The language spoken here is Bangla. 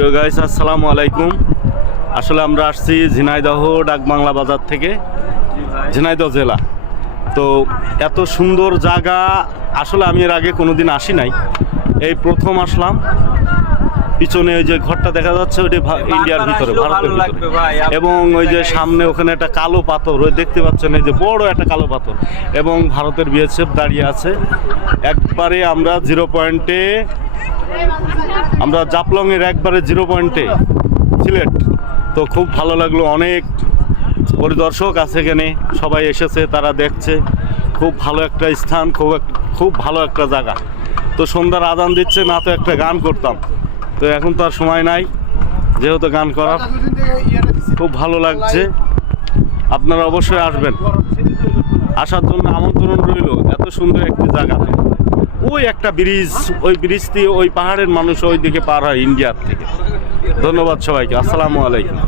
প্রিয় গাইস, আসসালামু আলাইকুম। আসলে আমরা আসছি ঝিনাইদহ ডাকবাংলা বাজার থেকে, ঝিনাইদহ জেলা। তো এত সুন্দর জায়গা আসলে আমি এর আগে কোনোদিন আসি নাই, এই প্রথম আসলাম। পিছনে ওই যে ঘরটা দেখা যাচ্ছে ওইটা ইন্ডিয়ার ভিতরে, ভারতের ভিতরে। এবং ওই যে সামনে ওখানে একটা কালো পাথর, ওই দেখতে পাচ্ছেন, এই যে বড় একটা কালো পাথর। এবং ভারতের বিএসএফ দাঁড়িয়ে আছে একবারে। আমরা 0 পয়েন্টে, আমরা জাপলংয়ের একবারে 0 পয়েন্টে সিলেট। তো খুব ভালো লাগলো, অনেক পরিদর্শক আছে এখানে, সবাই এসেছে, তারা দেখছে। খুব ভালো একটা স্থান, খুব ভালো একটা জায়গা। তো সন্ধ্যার আজান দিচ্ছে না, তো একটা গান করতাম, তো এখন তো আর সময় নাই যেহেতু গান করার। খুব ভালো লাগছে, আপনারা অবশ্যই আসবেন। আসার জন্য আমন্ত্রণ রইল এত সুন্দর একটি জায়গাতে। ওই একটা ব্রিজ, ওই ব্রিজ দিয়ে ওই পাহাড়ের মানুষ ওই দিকে পার হয় ইন্ডিয়ার থেকে। ধন্যবাদ সবাইকে, আসসালামু আলাইকুম।